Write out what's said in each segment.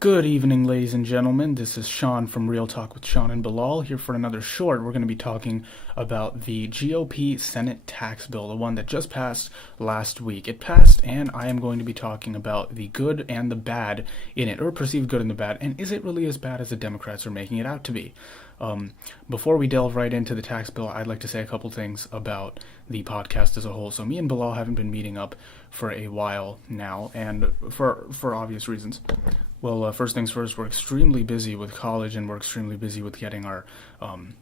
Good evening, ladies and gentlemen. This is Shan from Real Talk with Shan and Bilal here for another short. We're going to be talking about the GOP Senate tax bill, the one that just passed last week. It passed, and I am going to be talking about the good and the bad in it, or perceived good and the bad, and is it really as bad as the Democrats are making it out to be? Before we delve right into the tax bill, I'd like to say a couple things about the podcast as a whole. So me and Bilal haven't been meeting up for a while now, and for obvious reasons. Well, first things first, we're extremely busy with college, and we're extremely busy with getting our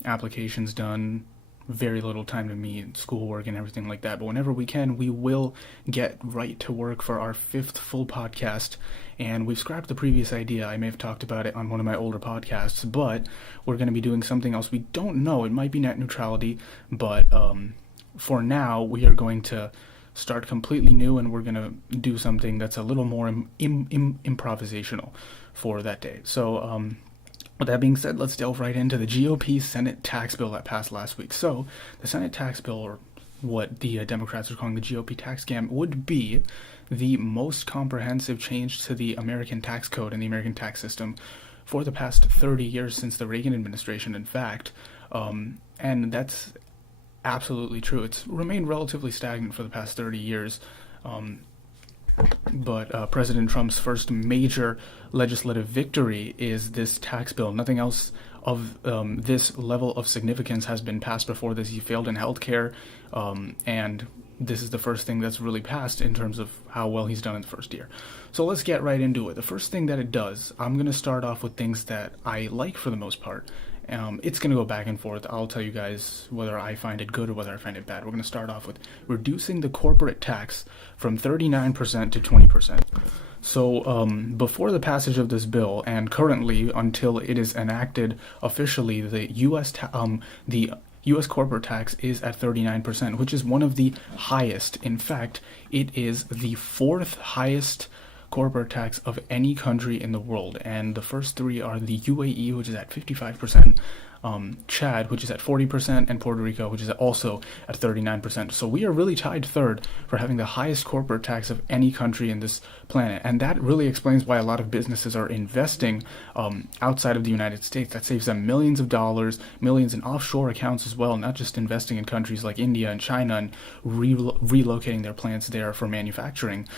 applications done. Very little time to meet, schoolwork and everything like that. But whenever we can, we will get right to work for our fifth full podcast. And we've scrapped the previous idea. I may have talked about it on one of my older podcasts, but we're going to be doing something else. We don't know. It might be net neutrality, but for now, we are going to start completely new, and we're going to do something that's a little more improvisational for that day. So, with that being said, let's delve right into the GOP Senate tax bill that passed last week. So, the Senate tax bill, or what the Democrats are calling the GOP tax scam, would be the most comprehensive change to the American tax code and the American tax system for the past 30 years since the Reagan administration, in fact. And that's absolutely true. It's remained relatively stagnant for the past 30 years. But President Trump's first major legislative victory is this tax bill. Nothing else of this level of significance has been passed before this. He failed in healthcare, and this is the first thing that's really passed in terms of how well he's done in the first year. So let's get right into it. The first thing that it does, I'm going to start off with things that I like for the most part. It's going to go back and forth. I'll tell you guys whether I find it good or whether I find it bad. We're going to start off with reducing the corporate tax from 39% to 20%. So before the passage of this bill, and currently until it is enacted officially, the U.S. corporate tax is at 39%, which is one of the highest. In fact, it is the fourth highest corporate tax of any country in the world, and the first three are the UAE, which is at 55%, Chad, which is at 40%, and Puerto Rico, which is also at 39%. So we are really tied third for having the highest corporate tax of any country in this planet, and that really explains why a lot of businesses are investing outside of the United States. That saves them millions of dollars, millions in offshore accounts as well, not just investing in countries like India and China and relocating their plants there for manufacturing.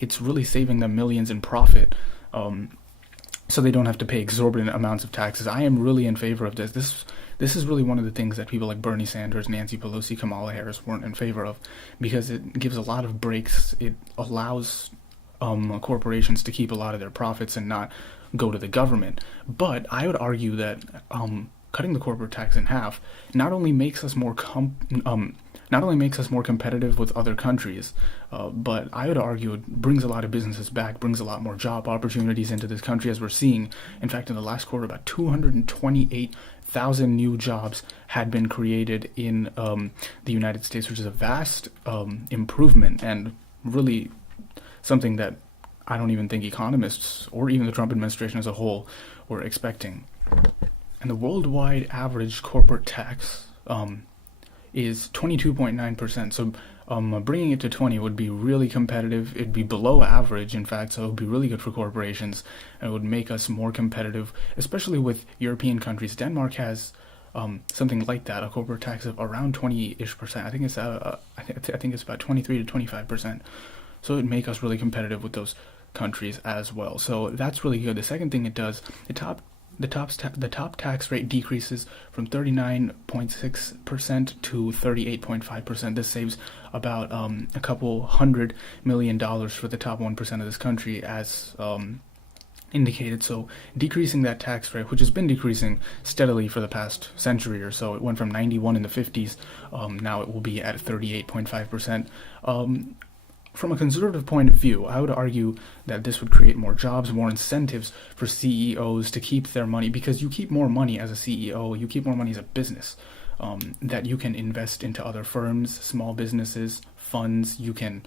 It's really saving them millions in profit, so they don't have to pay exorbitant amounts of taxes. I am really in favor of this. This is really one of the things that people like Bernie Sanders, Nancy Pelosi, Kamala Harris weren't in favor of, because it gives a lot of breaks. It allows corporations to keep a lot of their profits and not go to the government. But I would argue that cutting the corporate tax in half not only makes us more competitive with other countries, but I would argue it brings a lot of businesses back, brings a lot more job opportunities into this country, as we're seeing. In fact, in the last quarter, about 228,000 new jobs had been created in the United States, which is a vast improvement, and really something that I don't even think economists or even the Trump administration as a whole were expecting. And the worldwide average corporate tax is 22.9%. So bringing it to 20 would be really competitive. It'd be below average, in fact, so it would be really good for corporations, and it would make us more competitive, especially with European countries. Denmark has something like that, a corporate tax of around 20-ish%. I think it's about 23 to 25%. So it would make us really competitive with those countries as well. So that's really good. The second thing it does, the top tax rate decreases from 39.6% to 38.5%. This saves about a couple $100 million for the top 1% of this country, as indicated. So decreasing that tax rate, which has been decreasing steadily for the past century or so, it went from 91 in the 50s. Now it will be at 38.5%. From a conservative point of view, I would argue that this would create more jobs, more incentives for CEOs to keep their money, because you keep more money as a CEO, you keep more money as a business that you can invest into other firms, small businesses, funds. You can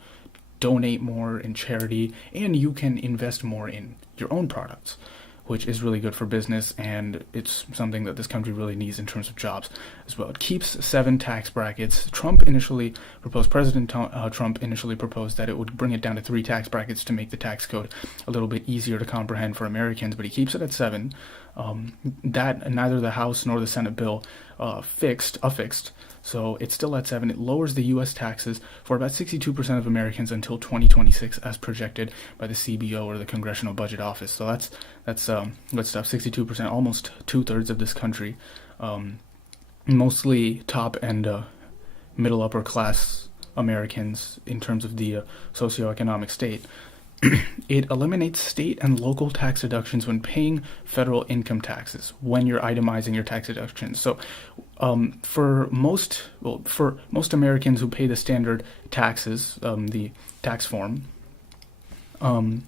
donate more in charity, and you can invest more in your own products. which is really good for business, and it's something that this country really needs in terms of jobs as well. It keeps 7 tax brackets. President Trump initially proposed that it would bring it down to 3 tax brackets to make the tax code a little bit easier to comprehend for Americans, but he keeps it at 7. That neither the House nor the Senate bill affixed, so it's still at 7. It lowers the U.S. taxes for about 62% of Americans until 2026, as projected by the CBO, or the Congressional Budget Office. So that's good stuff. 62%, almost 2/3 of this country, mostly top and middle upper class Americans in terms of the socioeconomic state. It eliminates state and local tax deductions when paying federal income taxes, when you're itemizing your tax deductions. So for most Americans who pay the standard taxes, the tax form,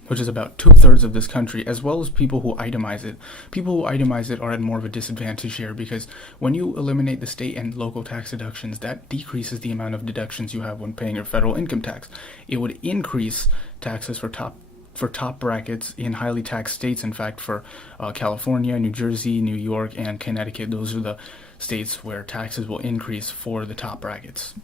which is about 2/3 of this country, as well as people who itemize it are at more of a disadvantage here, because when you eliminate the state and local tax deductions, that decreases the amount of deductions you have when paying your federal income tax. It would increase taxes for top brackets in highly taxed states. In fact, for California, New Jersey, New York, and Connecticut, those are the states where taxes will increase for the top brackets.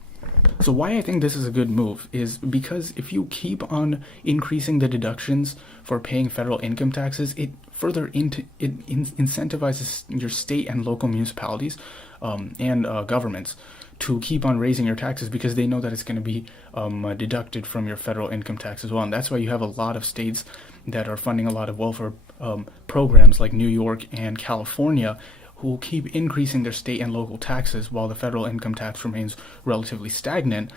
So why I think this is a good move is because if you keep on increasing the deductions for paying federal income taxes, it further incentivizes your state and local municipalities and governments to keep on raising your taxes, because they know that it's going to be deducted from your federal income tax as well. And that's why you have a lot of states that are funding a lot of welfare programs, like New York and California, who will keep increasing their state and local taxes while the federal income tax remains relatively stagnant.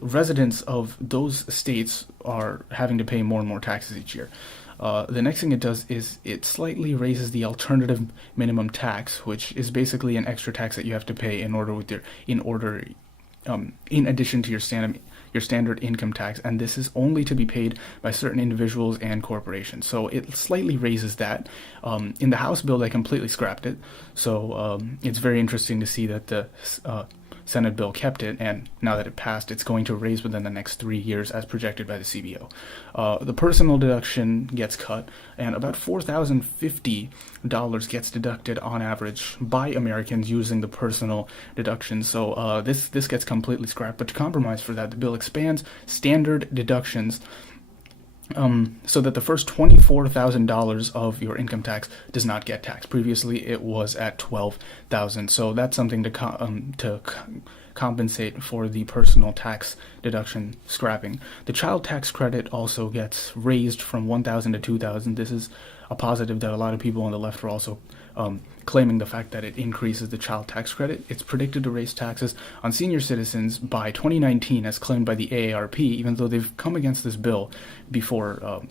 Residents of those states are having to pay more and more taxes each year. The next thing it does is it slightly raises the alternative minimum tax, which is basically an extra tax that you have to pay in addition to your standard income tax, and this is only to be paid by certain individuals and corporations. So it slightly raises that. In the House bill, they completely scrapped it. So it's very interesting to see that the Senate bill kept it, and now that it passed, it's going to raise within the next 3 years as projected by the CBO. The personal deduction gets cut, and about $4,050 gets deducted on average by Americans using the personal deduction. So this gets completely scrapped, but to compromise for that, the bill expands standard deductions so that the first $24,000 of your income tax does not get taxed. Previously, it was at $12,000. So that's something to compensate for the personal tax deduction scrapping. The child tax credit also gets raised from $1,000 to $2,000. This is a positive that a lot of people on the left are also claiming, the fact that it increases the child tax credit. It's predicted to raise taxes on senior citizens by 2019, as claimed by the AARP, even though they've come against this bill before.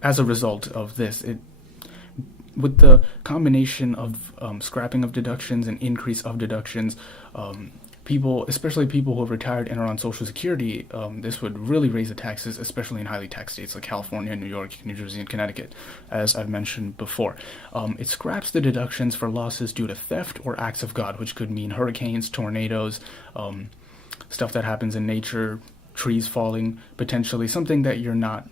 As a result of this, with the combination of scrapping of deductions and increase of deductions, people, especially people who have retired and are on Social Security, this would really raise the taxes, especially in highly taxed states like California, New York, New Jersey, and Connecticut, as I've mentioned before. It scraps the deductions for losses due to theft or acts of God, which could mean hurricanes, tornadoes, stuff that happens in nature, trees falling, potentially something that you're not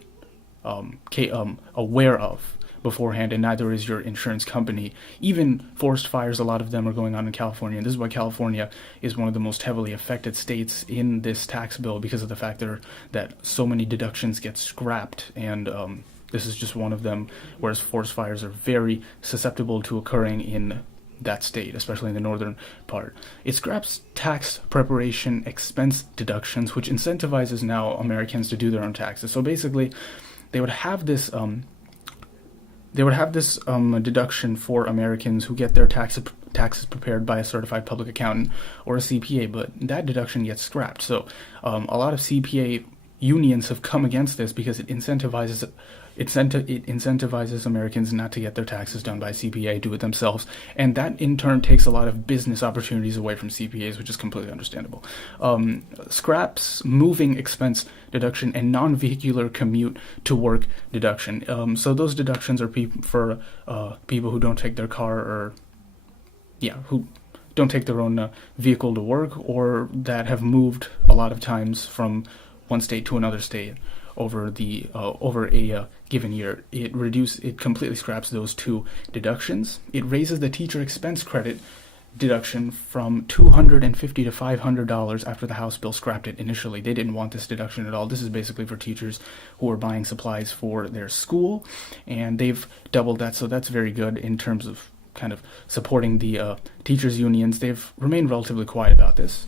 aware of beforehand, and neither is your insurance company. Even forest fires, a lot of them are going on in California, and this is why California is one of the most heavily affected states in this tax bill, because of the fact that so many deductions get scrapped, and this is just one of them, whereas forest fires are very susceptible to occurring in that state, especially in the northern part. It scraps tax preparation expense deductions, which incentivizes now Americans to do their own taxes. So basically, they would have this deduction for Americans who get their taxes prepared by a certified public accountant or a CPA, but that deduction gets scrapped. So a lot of CPA unions have come against this because it incentivizes Americans not to get their taxes done by CPA, do it themselves, and that in turn takes a lot of business opportunities away from CPAs, which is completely understandable. Scraps moving expense deduction and non-vehicular commute to work deduction. So those deductions are for people who don't take their car, who don't take their own vehicle to work, or that have moved a lot of times from one state to another state, over a given year. It completely scraps those two deductions. It raises the teacher expense credit deduction from $250 to $500 after the House bill scrapped it initially. They didn't want this deduction at all. This is basically for teachers who are buying supplies for their school, and they've doubled that, so that's very good in terms of kind of supporting the teachers' unions. They've remained relatively quiet about this,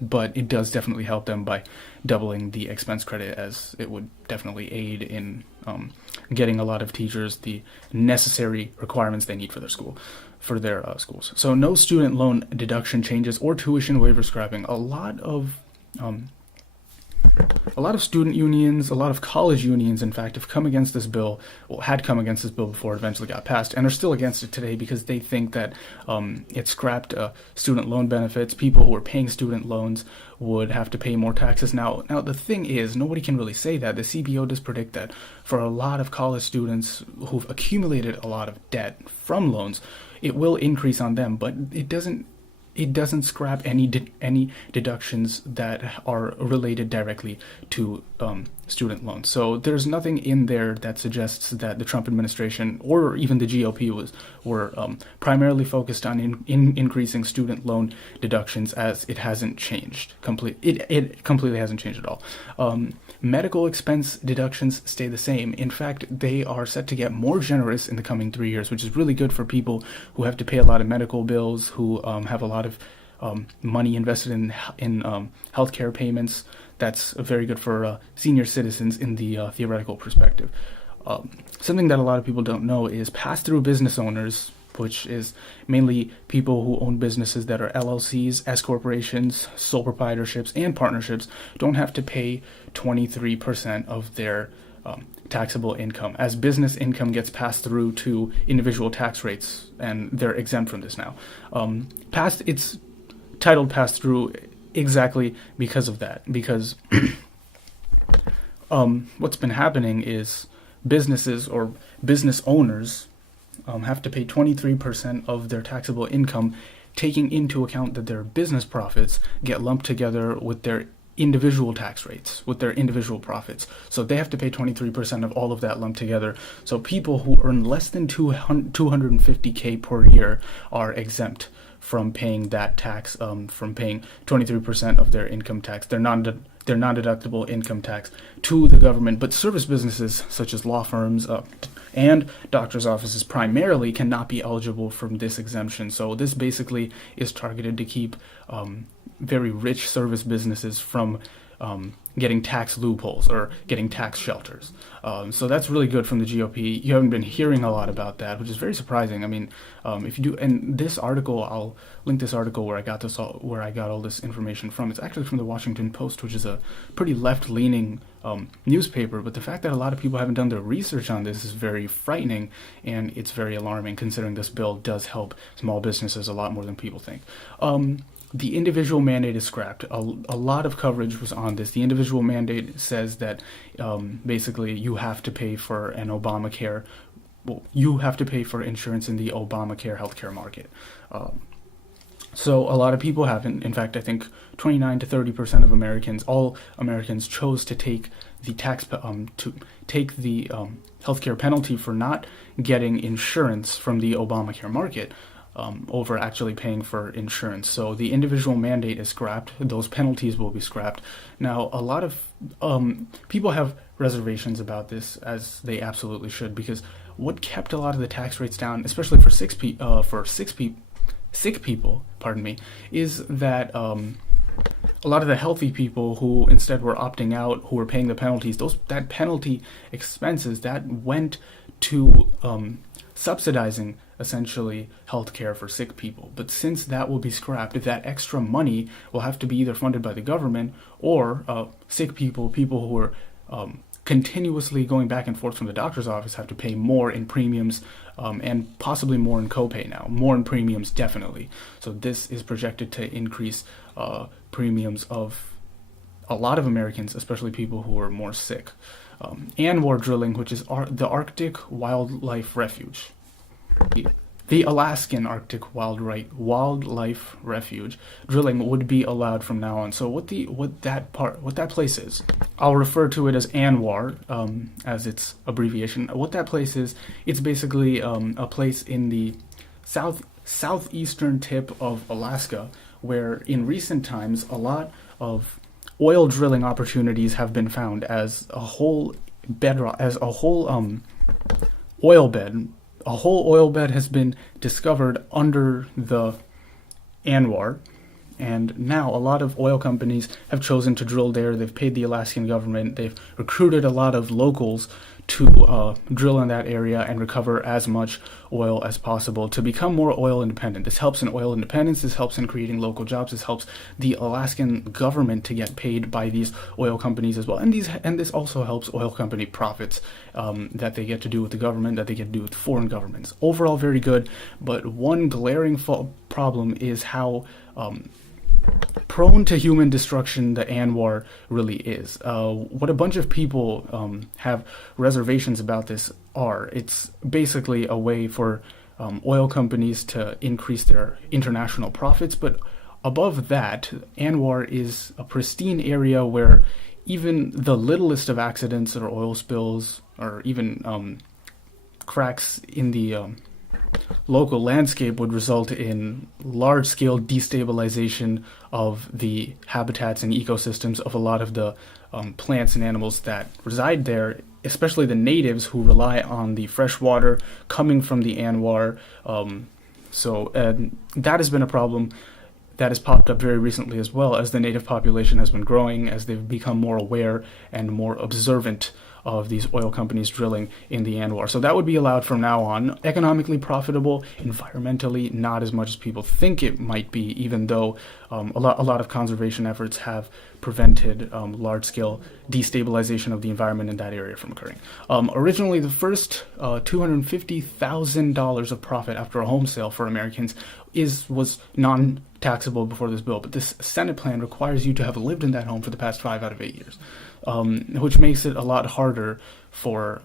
but it does definitely help them by doubling the expense credit, as it would definitely aid in getting a lot of teachers the necessary requirements they need for their school. For their schools. So no student loan deduction changes or tuition waiver scrapping. A lot of student unions, a lot of college unions, in fact, have come against this bill, or had come against this bill before it eventually got passed, and are still against it today because they think that it scrapped student loan benefits. People who are paying student loans would have to pay more taxes. Now the thing is, nobody can really say that. The CBO does predict that for a lot of college students who've accumulated a lot of debt from loans, it will increase on them, but it doesn't scrap any deductions that are related directly to student loans. So there's nothing in there that suggests that the Trump administration or even the GOP were primarily focused on increasing student loan deductions, as it hasn't changed. It completely hasn't changed at all. Medical expense deductions stay the same. In fact, they are set to get more generous in the coming 3 years, which is really good for people who have to pay a lot of medical bills, who have a lot of money invested in healthcare payments. That's very good for senior citizens in the theoretical perspective. Something that a lot of people don't know is pass-through business owners, which is mainly people who own businesses that are LLCs, S corporations, sole proprietorships, and partnerships, don't have to pay 23% of their taxable income, as business income gets passed through to individual tax rates, and they're exempt from this now. It's titled pass-through exactly because of that, because what's been happening is businesses or business owners have to pay 23% of their taxable income, taking into account that their business profits get lumped together with their individual tax rates, with their individual profits. So they have to pay 23% of all of that lumped together. So people who earn less than $250K per year are exempt from paying that tax, from paying 23% of their income tax, their non-deductible income tax to the government. But service businesses such as law firms and doctors' offices primarily cannot be eligible from this exemption. So this basically is targeted to keep very rich service businesses from getting tax loopholes or getting tax shelters. So that's really good from the GOP. You haven't been hearing a lot about that, which is very surprising. I mean, if you do, and this article, I'll link this article where I got all this information from. It's actually from the Washington Post, which is a pretty left-leaning newspaper. But the fact that a lot of people haven't done their research on this is very frightening, and it's very alarming, considering this bill does help small businesses a lot more than people think. The individual mandate is scrapped. A lot of coverage was on this. The individual mandate says that basically you have to pay for an Obamacare. Well, you have to pay for insurance in the Obamacare healthcare market. So a lot of people haven't. In fact, I think 29 to 30% of all Americans, chose to take the healthcare penalty for not getting insurance from the Obamacare market. Over actually paying for insurance. So the individual mandate is scrapped. Those penalties will be scrapped. Now, a lot of people have reservations about this, as they absolutely should, because what kept a lot of the tax rates down, especially for sick people, is that a lot of the healthy people who instead were opting out, who were paying the penalties, that penalty expenses that went to subsidizing essentially healthcare for sick people. But since that will be scrapped, that extra money will have to be either funded by the government or sick people who are continuously going back and forth from the doctor's office, have to pay more in premiums and possibly more in copay now. More in premiums, definitely. So this is projected to increase premiums of a lot of Americans, especially people who are more sick. And war drilling, which is the Arctic Wildlife Refuge. the Alaskan Arctic Wildlife Refuge drilling would be allowed from now on. So what that place is, I'll refer to it as ANWR as its abbreviation. What that place is, it's basically a place in the southeastern tip of Alaska, where in recent times a lot of oil drilling opportunities have been found as a whole bedrock, as a whole oil bed. A whole oil bed has been discovered under the ANWR, and now a lot of oil companies have chosen to drill there. They've paid the Alaskan government. They've recruited a lot of locals to drill in that area and recover as much oil as possible to become more oil independent. This helps in oil independence. This helps in creating local jobs. This helps the Alaskan government to get paid by these oil companies as well. And this also helps oil company profits that they get to do with the government, that they get to do with foreign governments. Overall, very good. But one glaring problem is how prone to human destruction the ANWR really is. What a bunch of people have reservations about this are, it's basically a way for oil companies to increase their international profits, but above that, ANWR is a pristine area where even the littlest of accidents or oil spills or even cracks in the local landscape would result in large-scale destabilization of the habitats and ecosystems of a lot of the plants and animals that reside there, especially the natives who rely on the fresh water coming from the ANWR. So that has been a problem that has popped up very recently as well, as the native population has been growing, as they've become more aware and more observant of these oil companies drilling in the ANWR. So that would be allowed from now on. Economically profitable, environmentally not as much as people think it might be, even though a lot of conservation efforts have prevented large-scale destabilization of the environment in that area from occurring. Originally, the first $250,000 of profit after a home sale for Americans was non-taxable before this bill, but this Senate plan requires you to have lived in that home for the past 5 out of 8 years, which makes it a lot harder for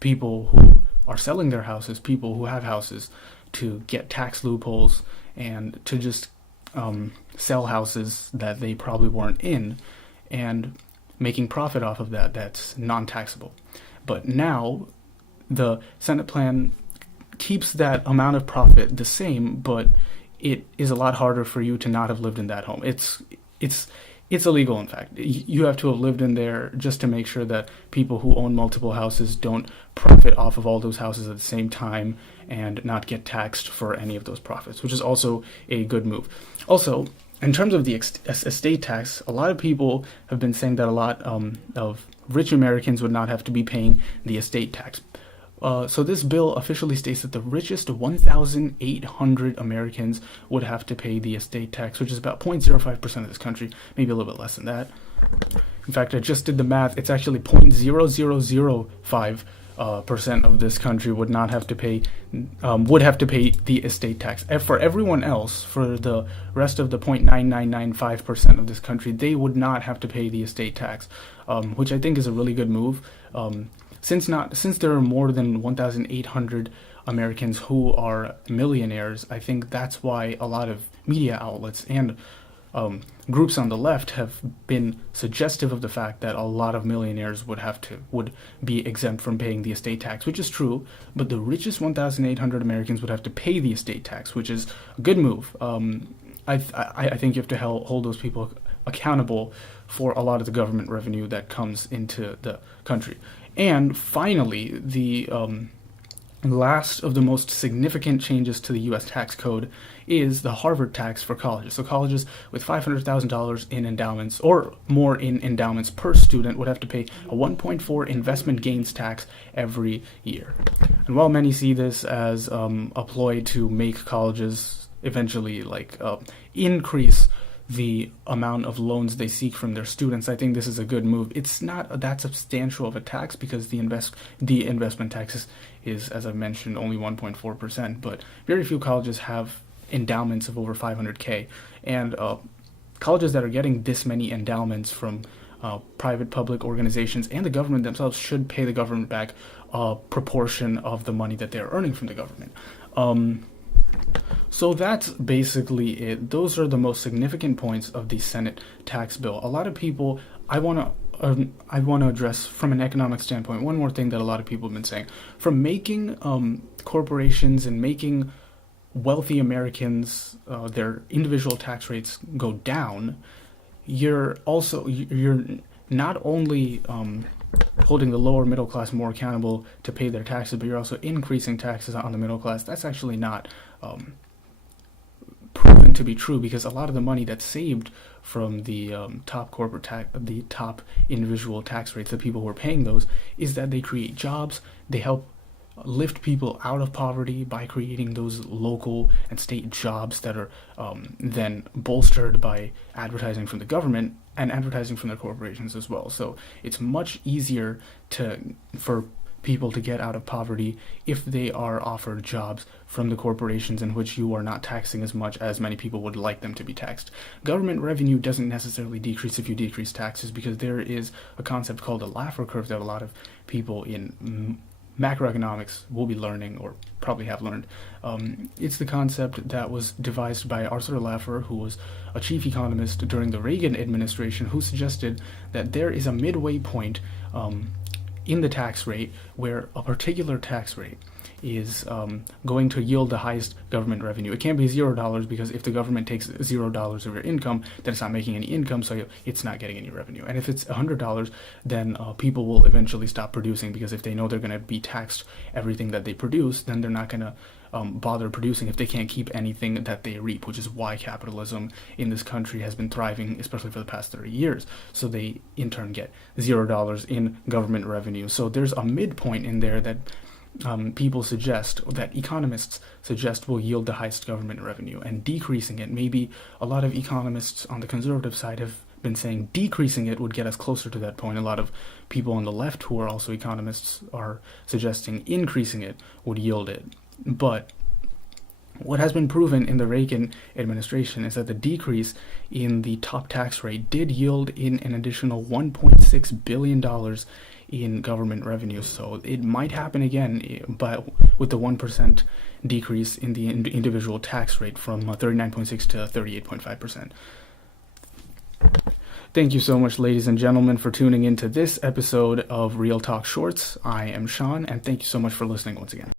people who are selling their houses, people who have houses, to get tax loopholes and to just sell houses that they probably weren't in and making profit off of that's non-taxable. But now the Senate plan keeps that amount of profit the same, but it is a lot harder for you to not have lived in that home. It's illegal, in fact. You have to have lived in there just to make sure that people who own multiple houses don't profit off of all those houses at the same time and not get taxed for any of those profits, which is also a good move. Also, in terms of the estate tax, a lot of people have been saying that a lot of rich Americans would not have to be paying the estate tax. So this bill officially states that the richest 1,800 Americans would have to pay the estate tax, which is about 0.05% of this country, maybe a little bit less than that. In fact, I just did the math. It's actually 0.0005% of this country would have to pay the estate tax. For everyone else, for the rest of the 0.9995% of this country, they would not have to pay the estate tax, which I think is a really good move. Since there are more than 1,800 Americans who are millionaires, I think that's why a lot of media outlets and groups on the left have been suggestive of the fact that a lot of millionaires would be exempt from paying the estate tax, which is true. But the richest 1,800 Americans would have to pay the estate tax, which is a good move. I think you have to hold those people accountable for a lot of the government revenue that comes into the country. And finally, the last of the most significant changes to the U.S. tax code is the Harvard tax for colleges. So colleges with $500,000 in endowments or more in endowments per student would have to pay a 1.4 investment gains tax every year. And while many see this as a ploy to make colleges eventually increase the amount of loans they seek from their students, I think this is a good move. It's not that substantial of a tax because the investment tax is, as I mentioned, only 1.4%, but very few colleges have endowments of over $500K, and colleges that are getting this many endowments from private public organizations and the government themselves should pay the government back a proportion of the money that they're earning from the government. So that's basically it. Those are the most significant points of the Senate tax bill. A lot of people, I want to address from an economic standpoint. One more thing that a lot of people have been saying, from making corporations and making wealthy Americans their individual tax rates go down, you're not only holding the lower middle class more accountable to pay their taxes, but you're also increasing taxes on the middle class. That's actually not proven to be true, because a lot of the money that's saved from the top corporate tax, the top individual tax rates, the people who are paying those, is that they create jobs. They help lift people out of poverty by creating those local and state jobs that are then bolstered by advertising from the government and advertising from the corporations as well. So it's much easier for people to get out of poverty if they are offered jobs from the corporations in which you are not taxing as much as many people would like them to be taxed. Government revenue doesn't necessarily decrease if you decrease taxes, because there is a concept called the Laffer curve that a lot of people in macroeconomics will be learning, or probably have learned. It's the concept that was devised by Arthur Laffer, who was a chief economist during the Reagan administration, who suggested that there is a midway point in the tax rate where a particular tax rate is going to yield the highest government revenue. It can't be $0, because if the government takes $0 of your income, then it's not making any income, so it's not getting any revenue. And if it's $100, then people will eventually stop producing, because if they know they're going to be taxed everything that they produce, then they're not going to bother producing if they can't keep anything that they reap, which is why capitalism in this country has been thriving, especially for the past 30 years. So they, in turn, get $0 in government revenue. So there's a midpoint in there that people suggest, that economists suggest, will yield the highest government revenue, and decreasing it, maybe a lot of economists on the conservative side have been saying decreasing it would get us closer to that point. A lot of people on the left, who are also economists, are suggesting increasing it would yield it. But what has been proven in the Reagan administration is that the decrease in the top tax rate did yield in an additional $1.6 billion in government revenue. So it might happen again, but with the 1% decrease in the individual tax rate from 39.6 to 38.5%. Thank you so much, ladies and gentlemen, for tuning in to this episode of Real Talk Shorts. I am Shan, and thank you so much for listening once again.